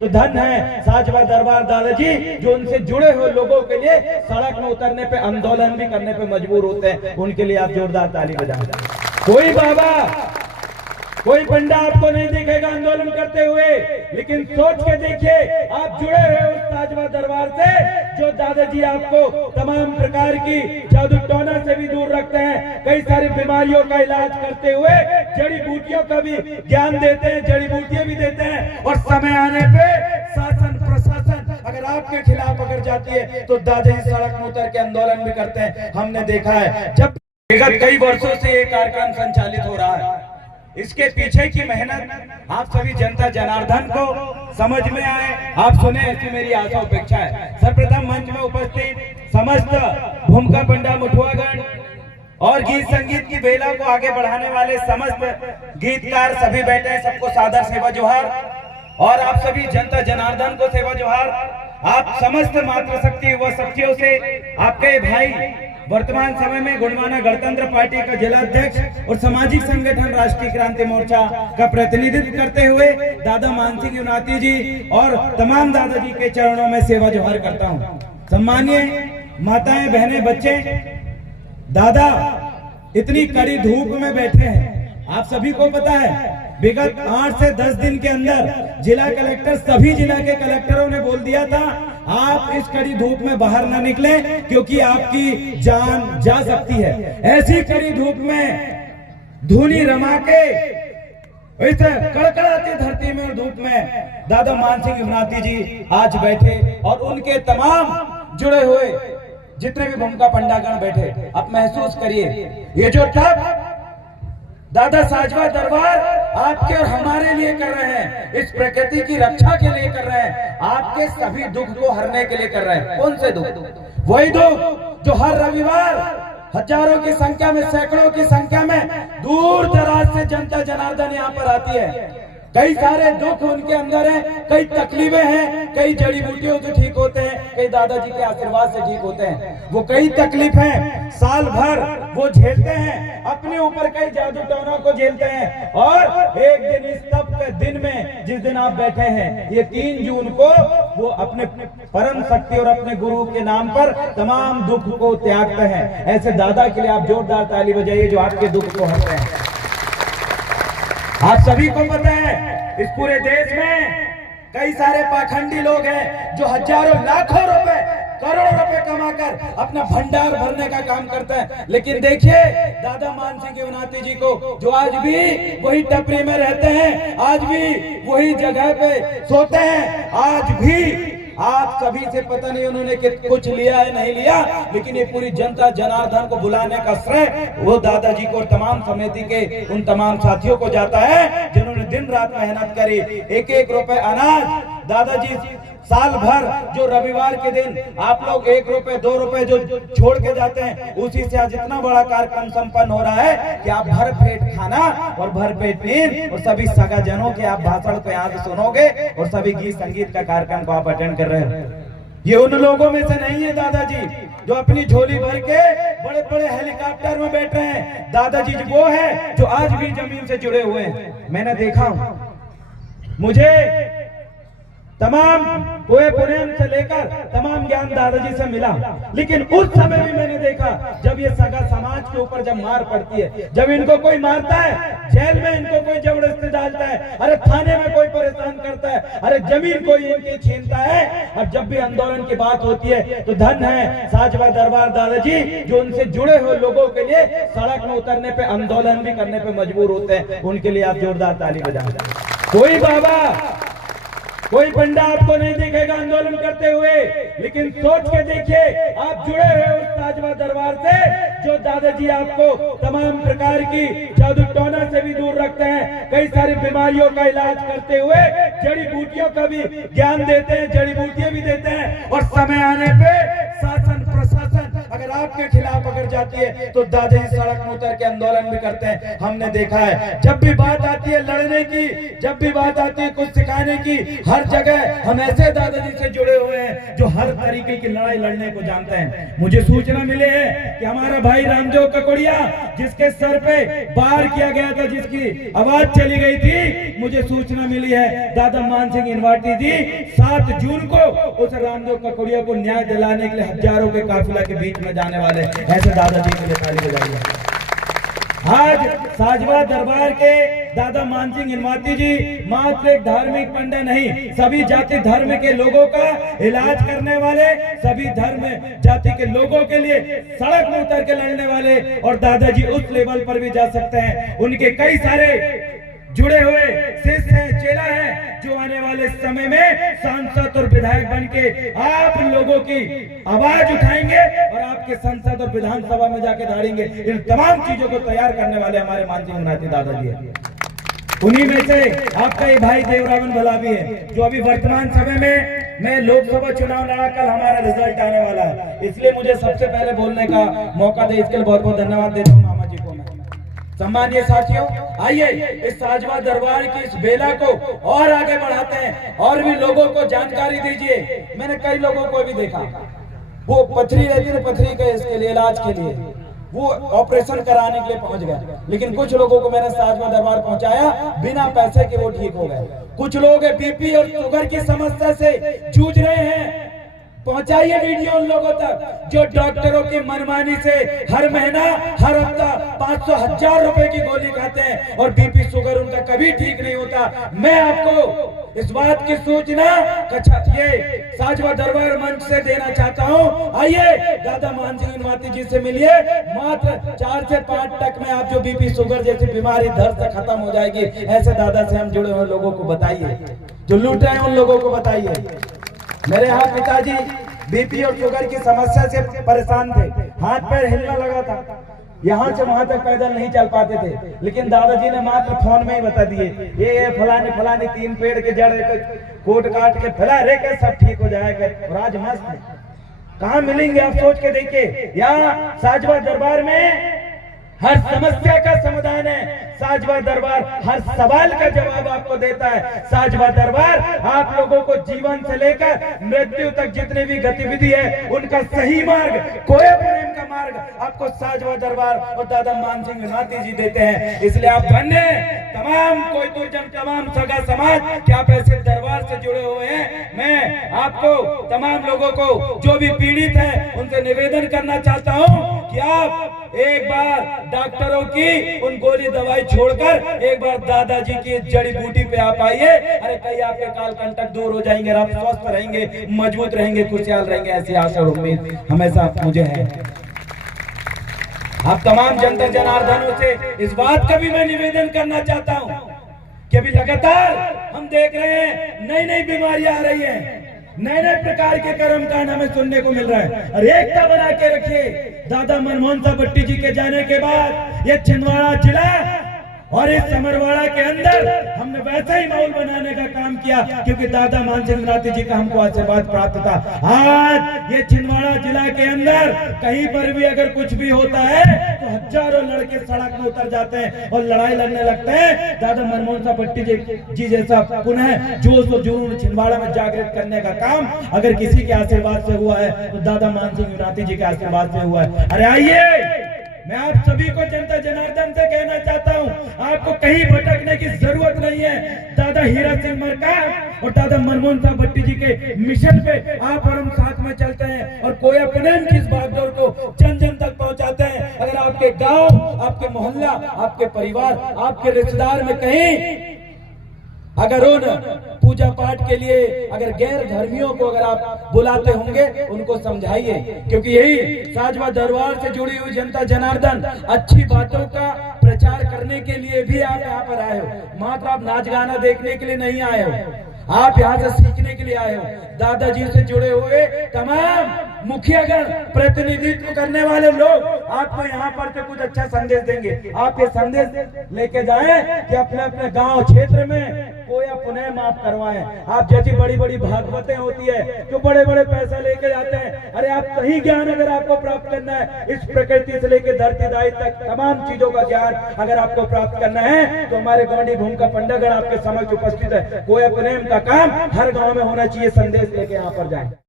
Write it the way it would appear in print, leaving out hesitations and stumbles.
तो धन है साजवा दरबार दादाजी जो उनसे जुड़े हुए लोगों के लिए सड़क में उतरने पे, आंदोलन भी करने पे मजबूर होते हैं। उनके लिए आप जोरदार ताली बजाएं। कोई बाबा, कोई पंडा आपको नहीं दिखेगा आंदोलन करते हुए, लेकिन सोच के देखिए आप जुड़े हुए उस साजवा दरबार से जो दादाजी आपको तमाम प्रकार की जादू टोना से भी दूर रखते हैं, कई सारी बीमारियों का इलाज करते हुए जड़ी बूटियों का भी ज्ञान देते हैं, जड़ी बूटियां भी देते हैं। और समय आने पे शासन प्रशासन अगर आपके खिलाफ अगर जाती है तो दादाजी सड़क में उतर के आंदोलन भी करते हैं। हमने देखा है जब विगत कई वर्षों से ये कार्यक्रम संचालित हो रहा है, इसके पीछे की मेहनत आप सभी जनता जनार्दन को समझ में आए, आप सुने, ऐसी मेरी आशा अपेक्षा है। सर्वप्रथम मंच में उपस्थित समस्त भूमिका पंडा मुठुआगण और गीत संगीत की बेला को आगे बढ़ाने वाले समस्त गीतकार सभी बैठे हैं, सबको सादर सेवा जोहार। और आप सभी जनता जनार्दन को सेवा जोहार। आप समस्त मातृशक्ति व शक्तियों से आपके भाई वर्तमान समय में गुणमाना गणतंत्र पार्टी का जिला अध्यक्ष और सामाजिक संगठन राष्ट्रीय क्रांति मोर्चा का प्रतिनिधित्व करते हुए दादा मानसिंह युनाती जी और तमाम दादाजी के चरणों में सेवा जोहार करता हूं। सम्मानीय माताएं, बहनें, बच्चे, दादा इतनी कड़ी धूप में बैठे हैं। आप सभी को पता है विगत 8 से 10 दिन के अंदर जिला कलेक्टर, सभी जिला के कलेक्टरों ने बोल दिया था आप इस कड़ी धूप में बाहर ना निकले क्योंकि आपकी जान जा सकती है। ऐसी कड़ी धूप में धूनी रमा के इस कड़कड़ाती धरती में और धूप में दादा मानसिंह युनाती जी आज बैठे और उनके तमाम जुड़े हुए जितने भी भूमिका पंडागण बैठे। आप महसूस करिए ये जो तब दादा साजवा दरबार आपके और हमारे लिए कर रहे हैं, इस प्रकृति की रक्षा के लिए कर रहे हैं, आपके सभी दुख को हरने के लिए कर रहे हैं। कौन से दुख? वही दुख जो हर रविवार हजारों की संख्या में, सैकड़ों की संख्या में दूर दराज से जनता जनार्दन यहाँ पर आती है। कई सारे दुख उनके अंदर हैं, कई तकलीफें हैं, कई जड़ी बूटियों से ठीक होते हैं, कई दादाजी के आशीर्वाद से ठीक होते हैं। वो कई तकलीफें साल भर वो झेलते हैं, अपने ऊपर कई जादू टोनों को झेलते हैं। और एक दिन इस तप के दिन में जिस दिन आप बैठे हैं, ये 3 जून को वो अपने परम शक्ति और अपने गुरु के नाम पर तमाम दुख को त्यागते हैं। ऐसे दादा के लिए आप जोरदार ताली बजाइए जो आपके दुख को हरते हैं। आप सभी को पता है इस पूरे देश में कई सारे पाखंडी लोग हैं जो हजारों लाखों रुपए, करोड़ों रुपए कमाकर अपना भंडार भरने का काम करते हैं। लेकिन देखिए दादा मानसिंह युनाती जी को जो आज भी वही टपरी में रहते हैं, आज भी वही जगह पे सोते हैं, आज भी आप सभी से पता नहीं उन्होंने कुछ लिया है नहीं लिया, लेकिन ये पूरी जनता जनार्दन को बुलाने का श्रेय वो दादाजी को और तमाम समिति के उन तमाम साथियों को जाता है जिन्होंने दिन रात मेहनत करी। 1-1 रुपए अनाज दादाजी साल भर जो रविवार के दिन आप लोग 1 रुपए 2 रुपए जो छोड़ के जाते हैं, उसी से आज इतना बड़ा कार्यक्रम संपन्न हो रहा है कि आप भर पेट खाना और भर पेट नींद और सभी सगा जनों के आप भाषण को यहाँ से सुनोगे और सभी गीत संगीत का कार्यक्रम को आप अटेंड कर रहे हैं। ये उन लोगों में से नहीं है दादाजी जो अपनी झोली भर के बड़े बड़े हेलीकॉप्टर में बैठ रहे हैं। दादाजी वो है जो आज भी जमीन से जुड़े हुए हैं। मैंने देखा हूं, मुझे तमाम पोए पुरेम से लेकर तमाम ज्ञान दादाजी से मिला, लेकिन उस समय भी मैंने देखा जब ये सगा समाज के ऊपर जब मार पड़ती है, जब इनको कोई मारता है, जेल में इनको कोई जबरदस्ती डालता है, अरे थाने में कोई परेशान करता है, अरे जमीन कोई इनकी छीनता है, और जब भी आंदोलन की बात होती है तो धन है साजवा दरबार दादाजी जो उनसे जुड़े हुए लोगों के लिए सड़क में उतरने पे, आंदोलन भी करने पे मजबूर होते हैं। उनके लिए आप जोरदार ताली बजाएं। कोई बाबा, कोई पंडा आपको नहीं दिखेगा आंदोलन करते हुए, लेकिन सोच के देखिए आप जुड़े हुए उस साजवा दरबार से जो दादाजी आपको तमाम प्रकार की जादू टोना से भी दूर रखते हैं, कई सारी बीमारियों का इलाज करते हुए जड़ी बूटियों का भी ज्ञान देते हैं, जड़ी बूटियां भी देते हैं। और समय आने पे शासन प्रशासन अगर आपके खिलाफ अगर जाती है तो दादाजी सड़क में उतर के आंदोलन भी करते हैं, हमने देखा है। जब भी बात आती है लड़ने की, जब भी बात आती है कुछ सिखाने की, हर जगह हम ऐसे दादाजी से जुड़े हुए हैं जो हर तरीके की लड़ाई लड़ने को जानते हैं। मुझे सूचना मिली है कि हमारा भाई रामदेव ककोड़िया, जिसके सर पे वार किया गया था, जिसकी आवाज चली गई थी, मुझे सूचना मिली है दादा मान सिंह इनवाटी जी 7 जून को उस रामदेव ककोड़िया को न्याय दिलाने के लिए हजारों के काफिला के बीच में जाने वाले, ऐसे दादाजी के लिए ताली बजाइए। आज साजवा दरबार के दादा मान सिंह इनवाती जी मात्र एक धार्मिक पंडा नहीं, सभी जाति धर्म के लोगों का इलाज करने वाले, सभी धर्म जाति के लोगों के लिए सड़क में उतर के लड़ने वाले, और दादाजी उस लेवल पर भी जा सकते हैं। उनके कई सारे जुड़े हुए शिष्य हैं, चेला है, जो आने वाले समय में सांसद और विधायक बन के आप लोगों की आवाज उठाएंगे और आपके संसद और विधानसभा में जाके धाड़ेंगे। इन तमाम चीजों को तैयार करने वाले हमारे मान सिंह इनवाती दादाजी है। उन्हीं में से आपका ये भाई देवरावन भला भी है, जो अभी वर्तमान समय में मैं लोकसभा चुनाव लड़ा, कल हमारा रिजल्ट आने वाला है, इसलिए मुझे सबसे पहले बोलने का मौका दे, इसके लिए बहुत बहुत धन्यवाद देता हूँ मामा जी को मैं। सम्मानीय साथियों, आइए इस साजवा दरबार की इस बेला को और आगे बढ़ाते हैं और भी लोगों को जानकारी दीजिए। मैंने कई लोगों को भी देखा, वो पथरी रहती है, पथरी के इसके लिए इलाज के लिए वो ऑपरेशन कराने के लिए पहुंच गए, लेकिन कुछ लोगों को मैंने साजवा दरबार पहुंचाया, बिना पैसे के वो ठीक हो गए। कुछ लोग बीपी और शुगर की समस्या से जूझ रहे हैं, पहुंचाइए वीडियो उन लोगों तक जो डॉक्टरों की मनमानी से हर महीना हर हफ्ता 500-1000 रुपए की गोली खाते हैं और बीपी शुगर उनका कभी ठीक नहीं होता। मैं आपको इस बात की सूचना ये साजवा दरबार मंच से देना चाहता हूं। आइए दादा मान सिंह इनवाती जी से मिलिए, मात्र 4 से 5 तक में आप जो बीपी शुगर जैसी बीमारी दर्द से खत्म हो जाएगी। ऐसे दादा से हम जुड़े हुए लोगों को बताइए, जो लूट रहे हैं उन लोगों को बताइए। मेरे यहाँ पिताजी बीपी और शुगर की समस्या से परेशान थे, हाथ पैर हिलने लगा था, यहाँ से वहां तक पैदल नहीं चल पाते थे, लेकिन दादाजी ने मात्र फोन में ही बता दिए, ये फलानी फलानी 3 पेड़ के जड़ कोट काट के फैला रे के सब ठीक हो जाएगा। और आज मस्त है, कहाँ मिलेंगे आप सोच के देखिए। यहाँ साजवा दरबार में हर समस्या का समाधान है, साजवा दरबार हर सवाल का जवाब आपको देता है। साजवा दरबार आप लोगों को जीवन से लेकर मृत्यु तक जितनी भी गतिविधि है उनका सही मार्ग, कोई प्रेम का मार्ग आपको साजवा दरबार और दादा मान सिंह इनवाती जी देते हैं। इसलिए आप धन्य, तमाम कोई दुर्जन, तमाम सगा समाज कि आप ऐसे दरबार से जुड़े हुए हैं। मैं आपको तमाम लोगों को जो भी पीड़ित है उनसे निवेदन करना चाहता हूँ कि आप एक बार डॉक्टरों की उन गोली दवाई छोड़कर एक बार दादाजी की जड़ी बूटी पे आप आइए। अरे कहीं आपके काल कंटक दूर हो जाएंगे, आप स्वस्थ रहेंगे, मजबूत रहेंगे, खुशहाल रहेंगे, ऐसी आशा और उम्मीद हमेशा मुझे है। आप तमाम जनता जनार्दनों से इस बात का भी मैं निवेदन करना चाहता हूँ कि अभी लगातार हम देख रहे हैं नई नई बीमारियां आ रही हैं, नए नए प्रकार के कर्मकांड हमें सुनने को मिल रहा है। और एकता बना के रखिए। दादा मनमोहन साहब भट्टी जी के जाने के बाद ये छिंदवाड़ा जिला और इस समरवाड़ा के अंदर हमने वैसा ही माहौल बनाने का काम किया, क्योंकि दादा मान सिंह इनवाती जी का हमको आशीर्वाद प्राप्त था। आज ये छिंदवाड़ा जिला के अंदर कहीं पर भी अगर कुछ भी होता है तो हजारों लड़के सड़क में उतर जाते हैं और लड़ाई लड़ने लगते हैं। दादा मनमोहन साहब भट्टी जी जैसा पुनः जोश और जुनून छिंदवाड़ा में जागृत करने का काम अगर किसी के आशीर्वाद से हुआ है तो दादा मान सिंह इनवाती जी के आशीर्वाद से हुआ है। अरे आइए, मैं आप सभी को जनता जनार्दन से कहना चाहता हूं, आपको कहीं भटकने की जरूरत नहीं है। दादा हीरा सिंह मरकाम और दादा मनमोहन साहब भट्टी जी के मिशन पे आप और हम साथ में चलते हैं और कोई अपने की इस भागदौड़ को जन जन तक पहुंचाते हैं। अगर आपके गांव, आपके मोहल्ला, आपके परिवार, आपके रिश्तेदार में कहीं अगर उन पूजा पाठ के लिए अगर गैर धर्मियों को अगर आप बुलाते होंगे उनको समझाइए, क्योंकि यही साजवा दरबार से जुड़ी हुई जनता जनार्दन अच्छी बातों का प्रचार करने के लिए भी आप यहाँ पर आए हो। मात्र आप नाच गाना देखने के लिए नहीं आए हो, आप यहाँ से सीखने के लिए आए हो। दादाजी से जुड़े हुए तमाम मुखियागण, प्रतिनिधित्व करने वाले लोग आपको यहाँ पर से कुछ अच्छा संदेश देंगे। आप ये संदेश लेके जाएं कि अपने अपने गांव क्षेत्र में कोया पुनः माफ करवाएं। आप जैसी बड़ी बड़ी भागवतें होती है जो बड़े बड़े पैसा लेके जाते हैं, अरे आप सही ज्ञान अगर आपको प्राप्त करना है, इस प्रकृति से लेकर धरतीदाई तक तमाम चीजों का ज्ञान अगर आपको प्राप्त करना है, तो हमारे गौंडी भूमि का पंडागण आपके समक्ष उपस्थित है। कोया प्रेम का काम हर गांव में होना चाहिए। संदेश लेके यहाँ पर जाए।